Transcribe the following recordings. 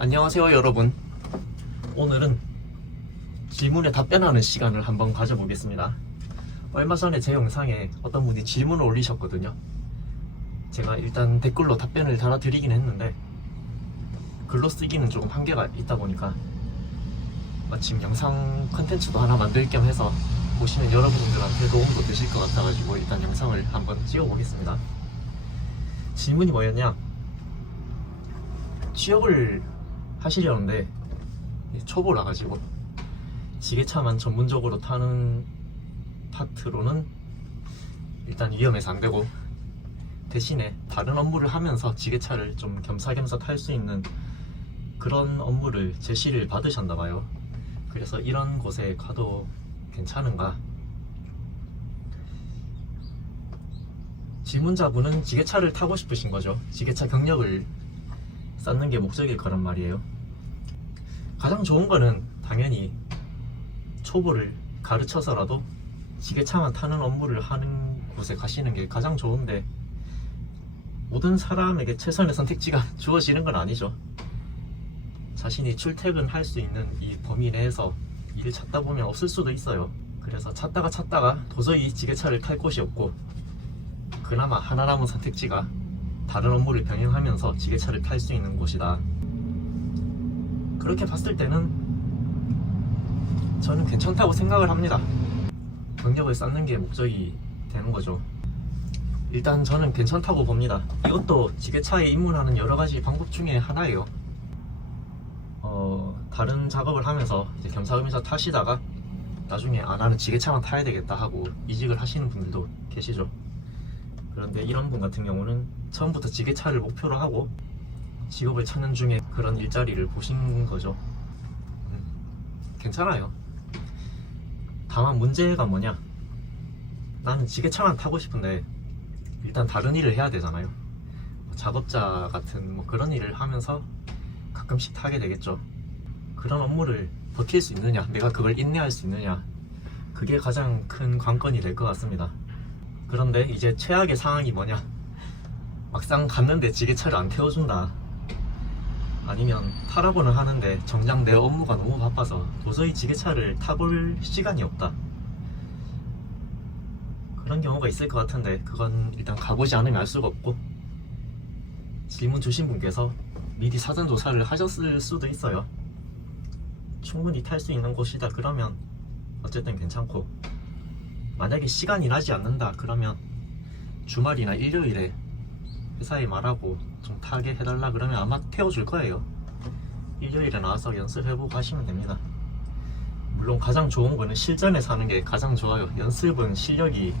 안녕하세요 여러분. 오늘은 질문에 답변하는 시간을 한번 가져보겠습니다. 얼마 전에 제 영상에 어떤 분이 질문을 올리셨거든요. 제가 일단 댓글로 답변을 달아드리긴 했는데 글로 쓰기는 조금 한계가 있다 보니까 마침 영상 컨텐츠도 하나 만들 겸 해서 보시는 여러분들한테 도움도 되실 것 같아가지고 일단 영상을 한번 찍어보겠습니다. 질문이 뭐였냐, 취업을 하시려는데 초보라 가지고 지게차만 전문적으로 타는 파트로는 일단 위험해서 안 되고, 대신에 다른 업무를 하면서 지게차를 좀 겸사겸사 탈 수 있는 그런 업무를 제시를 받으셨나 봐요. 그래서 이런 곳에 가도 괜찮은가? 질문자분은 지게차를 타고 싶으신 거죠. 지게차 경력을 쌓는 게 목적일 거란 말이에요. 가장 좋은 거는 당연히 초보를 가르쳐서라도 지게차만 타는 업무를 하는 곳에 가시는 게 가장 좋은데, 모든 사람에게 최선의 선택지가 주어지는 건 아니죠. 자신이 출퇴근할 수 있는 이 범위 내에서 일을 찾다 보면 없을 수도 있어요. 그래서 찾다가 도저히 지게차를 탈 곳이 없고, 그나마 하나 남은 선택지가 다른 업무를 병행하면서 지게차를 탈 수 있는 곳이다. 그렇게 봤을 때는 저는 괜찮다고 생각을 합니다. 경력을 쌓는 게 목적이 되는 거죠. 일단 저는 괜찮다고 봅니다. 이것도 지게차에 입문하는 여러 가지 방법 중에 하나예요. 다른 작업을 하면서 이제 겸사겸사 타시다가 나중에 나는 지게차만 타야 되겠다 하고 이직을 하시는 분들도 계시죠. 그런데 이런 분 같은 경우는 처음부터 지게차를 목표로 하고 직업을 찾는 중에 그런 일자리를 보신 거죠. 괜찮아요. 다만 문제가 뭐냐, 나는 지게차만 타고 싶은데 일단 다른 일을 해야 되잖아요. 작업자 같은 그런 일을 하면서 가끔씩 타게 되겠죠. 그런 업무를 버틸 수 있느냐, 내가 그걸 인내할 수 있느냐, 그게 가장 큰 관건이 될 것 같습니다. 그런데 이제 최악의 상황이 뭐냐, 막상 갔는데 지게차를 안 태워준다, 아니면 타라고는 하는데 정작 내 업무가 너무 바빠서 도저히 지게차를 타볼 시간이 없다, 그런 경우가 있을 것 같은데 그건 일단 가보지 않으면 알 수가 없고, 질문 주신 분께서 미리 사전 조사를 하셨을 수도 있어요. 충분히 탈 수 있는 곳이다 그러면 어쨌든 괜찮고, 만약에 시간이 나지 않는다 그러면 주말이나 일요일에 회사에 말하고 좀 타게 해달라 그러면 아마 태워줄 거예요. 일요일에 나와서 연습해보고 하시면 됩니다. 물론 가장 좋은 거는 실전에서 하는 게 가장 좋아요. 연습은 실력이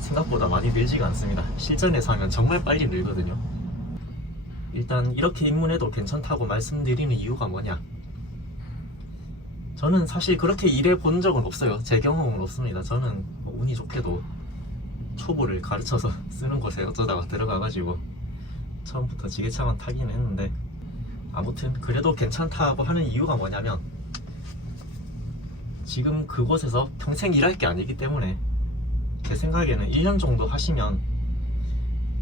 생각보다 많이 늘지가 않습니다. 실전에서 하면 정말 빨리 늘거든요. 일단 이렇게 입문해도 괜찮다고 말씀드리는 이유가 뭐냐, 저는 사실 그렇게 일해 본 적은 없어요. 제 경험은 없습니다. 저는 운이 좋게도 초보를 가르쳐서 쓰는 곳에 어쩌다가 들어가가지고 처음부터 지게차만 타긴 했는데, 아무튼 그래도 괜찮다고 하는 이유가 뭐냐면, 지금 그곳에서 평생 일할 게 아니기 때문에 제 생각에는 1년 정도 하시면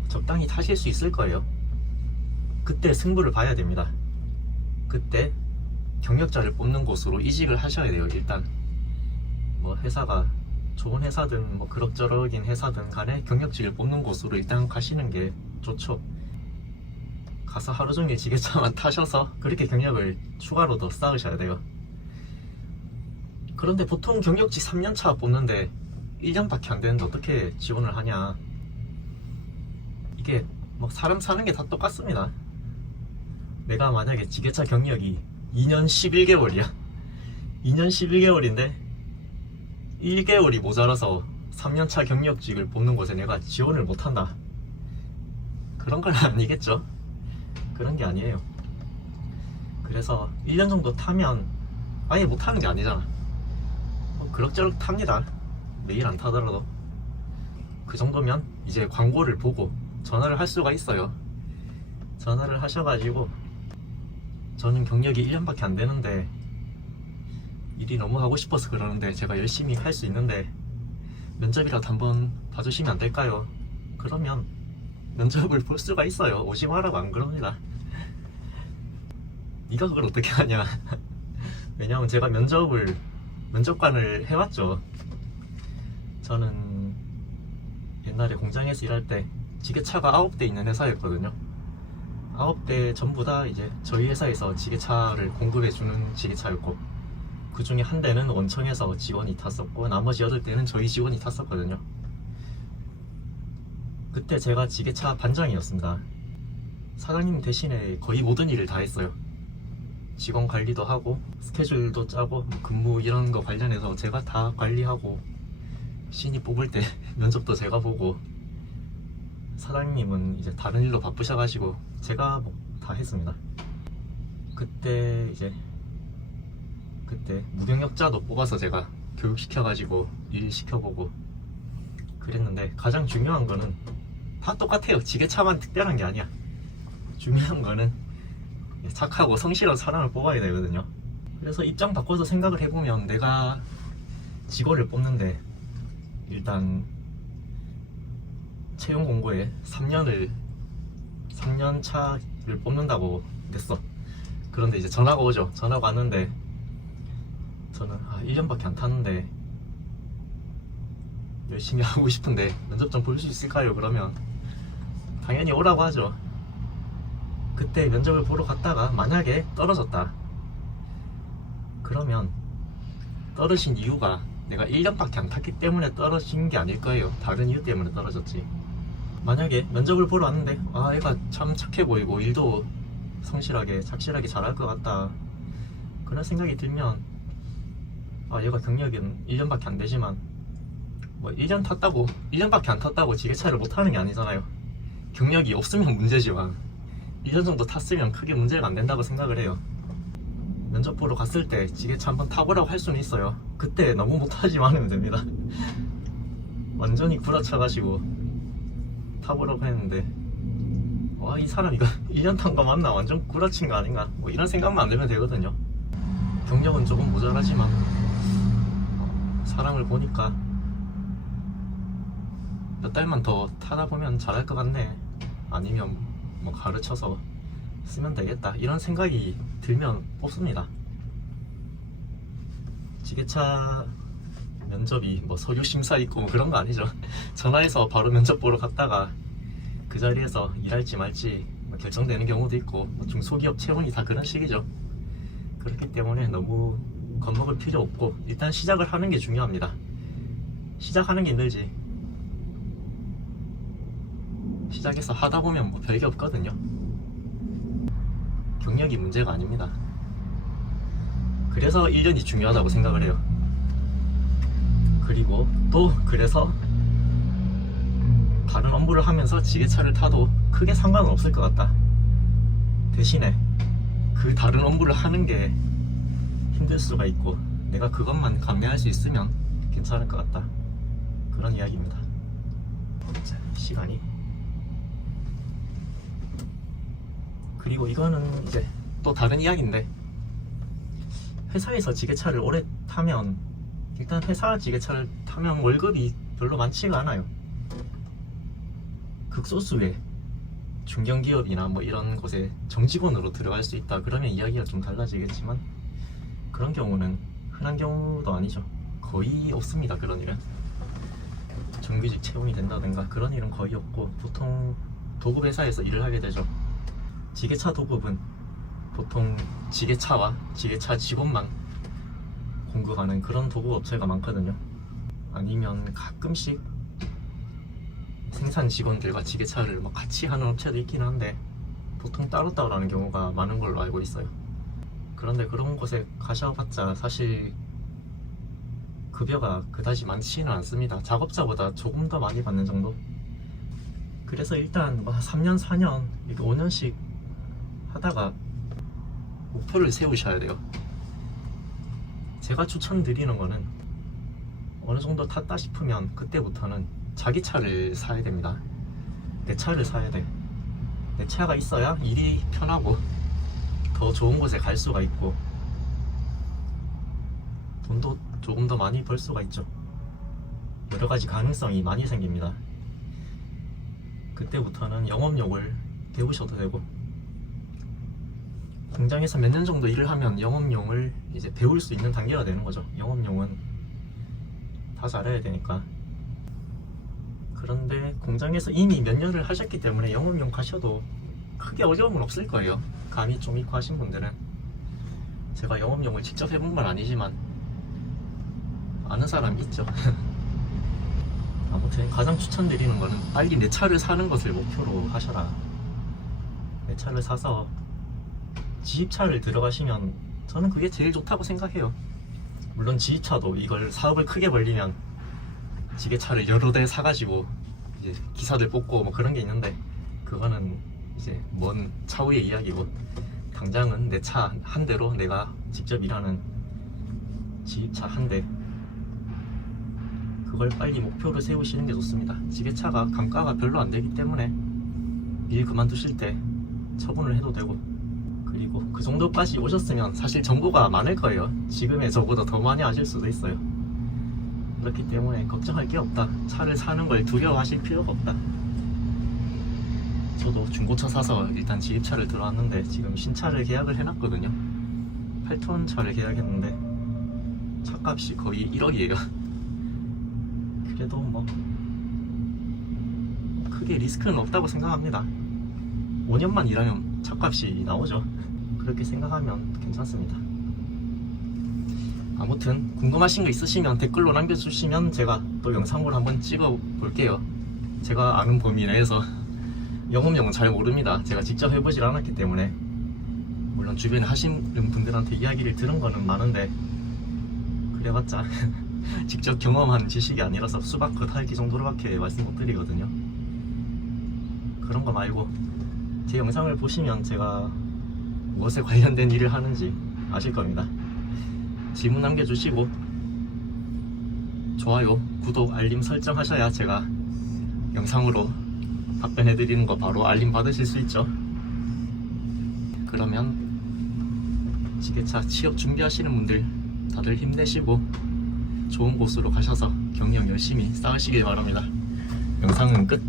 적당히 타실 수 있을 거예요. 그때 승부를 봐야 됩니다. 그때 경력자를 뽑는 곳으로 이직을 하셔야 돼요. 일단 회사가 좋은 회사든 그럭저럭인 회사든 간에 경력직을 뽑는 곳으로 일단 가시는 게 좋죠. 가서 하루 종일 지게차만 타셔서 그렇게 경력을 추가로 더 쌓으셔야 돼요. 그런데 보통 경력직 3년차 뽑는데 1년밖에 안 되는데 어떻게 지원을 하냐, 이게 사람 사는 게 다 똑같습니다. 내가 만약에 지게차 경력이 2년 11개월이야 2년 11개월인데 1개월이 모자라서 3년차 경력직을 뽑는 곳에 내가 지원을 못한다, 그런 건 아니겠죠. 그런 게 아니에요. 그래서 1년 정도 타면 아예 못하는 게 아니잖아. 그럭저럭 탑니다. 매일 안 타더라도. 그 정도면 이제 광고를 보고 전화를 할 수가 있어요. 전화를 하셔가지고, 저는 경력이 1년밖에 안 되는데 일이 너무 하고 싶어서 그러는데 제가 열심히 할 수 있는데 면접이라도 한번 봐주시면 안 될까요? 그러면 면접을 볼 수가 있어요. 오지 마라고 안 그럽니다. 네가 그걸 어떻게 하냐. 왜냐면 제가 면접관을 해왔죠. 저는 옛날에 공장에서 일할 때 지게차가 9대 있는 회사였거든요. 9대 전부 다 이제 저희 회사에서 지게차를 공급해주는 지게차였고, 그 중에 한 대는 원청에서 직원이 탔었고 나머지 8대는 저희 직원이 탔었거든요. 그때 제가 지게차 반장이었습니다. 사장님 대신에 거의 모든 일을 다 했어요. 직원 관리도 하고 스케줄도 짜고 근무 이런 거 관련해서 제가 다 관리하고, 신입 뽑을 때 면접도 제가 보고, 사장님은 이제 다른 일로 바쁘셔가지고 제가 뭐 다 했습니다. 그때 무경력자도 뽑아서 제가 교육시켜가지고 일 시켜보고 그랬는데, 가장 중요한 거는 다 똑같아요. 지게차만 특별한 게 아니야. 중요한 거는 착하고 성실한 사람을 뽑아야 되거든요. 그래서 입장 바꿔서 생각을 해보면, 내가 직원을 뽑는데 일단 채용 공고에 3년 차를 뽑는다고 냈어. 그런데 이제 전화가 오죠. 전화가 왔는데 저는 1년밖에 안 탔는데 열심히 하고 싶은데 면접 좀 볼 수 있을까요? 그러면 당연히 오라고 하죠. 그때 면접을 보러 갔다가 만약에 떨어졌다 그러면, 떨어진 이유가 내가 1년밖에 안 탔기 때문에 떨어진 게 아닐 거예요. 다른 이유 때문에 떨어졌지. 만약에 면접을 보러 왔는데 얘가 참 착해 보이고 일도 성실하게 착실하게 잘할 것 같다, 그런 생각이 들면, 얘가 경력은 1년밖에 안 되지만 뭐 1년밖에 안 탔다고 지게차를 못 타는 게 아니잖아요. 경력이 없으면 문제지만 1년 정도 탔으면 크게 문제가 안 된다고 생각을 해요. 면접 보러 갔을 때 지게차 한번 타보라고 할 수는 있어요. 그때 너무 못하지만 않으면 됩니다. 완전히 구라쳐가지고 타보라고 했는데, 이 사람 이거 1년 탄 거 맞나? 완전 구라친 거 아닌가? 뭐 이런 생각만 안 들면 되거든요. 경력은 조금 모자라지만 사람을 보니까 몇 달만 더 타다 보면 잘할 것 같네, 아니면 뭐 가르쳐서 쓰면 되겠다, 이런 생각이 들면 뽑습니다. 지게차 면접이 뭐 서류 심사 있고 뭐 그런 거 아니죠. 전화해서 바로 면접 보러 갔다가 그 자리에서 일할지 말지 뭐 결정되는 경우도 있고, 뭐 중소기업 채용이 다 그런 식이죠. 그렇기 때문에 너무 겁먹을 필요 없고 일단 시작을 하는 게 중요합니다. 시작하는 게 힘들지 시작해서 하다 보면 뭐 별게 없거든요. 경력이 문제가 아닙니다. 그래서 1년이 중요하다고 생각을 해요. 그리고 또 그래서 다른 업무를 하면서 지게차를 타도 크게 상관은 없을 것 같다. 대신에 그 다른 업무를 하는 게 힘들 수가 있고 내가 그것만 감내할 수 있으면 괜찮을 것 같다, 그런 이야기입니다. 자, 시간이, 그리고 이거는 이제 또 다른 이야기인데, 회사에서 지게차를 오래 타면, 일단 회사 지게차를 타면 월급이 별로 많지가 않아요. 극소수의 중견기업이나 뭐 이런 곳에 정직원으로 들어갈 수 있다 그러면 이야기가 좀 달라지겠지만, 그런 경우는 흔한 경우도 아니죠. 거의 없습니다. 그런 일은 정규직 채용이 된다든가 그런 일은 거의 없고, 보통 도급 회사에서 일을 하게 되죠. 지게차 도급은 보통 지게차와 지게차 직원만 공급하는 그런 도급 업체가 많거든요. 아니면 가끔씩 생산 직원들과 지게차를 막 같이 하는 업체도 있긴 한데, 보통 따로따로 하는 경우가 많은 걸로 알고 있어요. 그런데 그런 곳에 가셔봤자 사실 급여가 그다지 많지는 않습니다. 작업자보다 조금 더 많이 받는 정도? 그래서 일단 뭐 3년, 4년, 이렇게 5년씩 하다가 목표를 세우셔야 돼요. 제가 추천드리는 거는 어느 정도 탔다 싶으면 그때부터는 자기 차를 사야 됩니다. 내 차를 사야 돼. 내 차가 있어야 일이 편하고 더 좋은 곳에 갈 수가 있고 돈도 조금 더 많이 벌 수가 있죠. 여러 가지 가능성이 많이 생깁니다. 그때부터는 영업용을 배우셔도 되고, 공장에서 몇 년 정도 일을 하면 영업용을 이제 배울 수 있는 단계가 되는 거죠. 영업용은 다 잘해야 되니까. 그런데 공장에서 이미 몇 년을 하셨기 때문에 영업용 가셔도 크게 어려움은 없을 거예요. 감이 좀 있고 하신 분들은. 제가 영업용을 직접 해본 건 아니지만 아는 사람이 있죠. 아무튼 가장 추천드리는 거는 빨리 내 차를 사는 것을 목표로 하셔라. 내 차를 사서 지입차를 들어가시면 저는 그게 제일 좋다고 생각해요. 물론 지입차도 이걸 사업을 크게 벌리면 지게차를 여러 대 사가지고 이제 기사들 뽑고 뭐 그런 게 있는데 그거는 이제 먼 차후의 이야기고, 당장은 내 차 한 대로 내가 직접 일하는 지입차 한 대, 그걸 빨리 목표로 세우시는 게 좋습니다. 지게차가 감가가 별로 안 되기 때문에 일 그만두실 때 처분을 해도 되고, 그리고 그 정도까지 오셨으면 사실 정보가 많을 거예요. 지금의 저보다 더 많이 아실 수도 있어요. 그렇기 때문에 걱정할 게 없다. 차를 사는 걸 두려워하실 필요가 없다. 저도 중고차 사서 일단 지입차를 들어왔는데 지금 신차를 계약을 해놨거든요. 8톤 차를 계약했는데 차값이 거의 1억이에요. 그래도 뭐 크게 리스크는 없다고 생각합니다. 5년만 일하면 차값이 나오죠. 그렇게 생각하면 괜찮습니다. 아무튼 궁금하신 거 있으시면 댓글로 남겨주시면 제가 또 영상으로 한번 찍어 볼게요. 제가 아는 범위 내에서 영업용은 잘 모릅니다. 제가 직접 해보질 않았기 때문에. 물론 주변에 하시는 분들한테 이야기를 들은 거는 많은데 그래봤자 직접 경험한 지식이 아니라서 수박 겉핥기 정도로밖에 말씀 못 드리거든요. 그런 거 말고 제 영상을 보시면 제가 무엇에 관련된 일을 하는지 아실 겁니다. 질문 남겨주시고 좋아요, 구독, 알림 설정 하셔야 제가 영상으로 답변해드리는 거 바로 알림 받으실 수 있죠. 그러면 지게차 취업 준비하시는 분들 다들 힘내시고 좋은 곳으로 가셔서 경력 열심히 쌓으시길 바랍니다. 영상은 끝.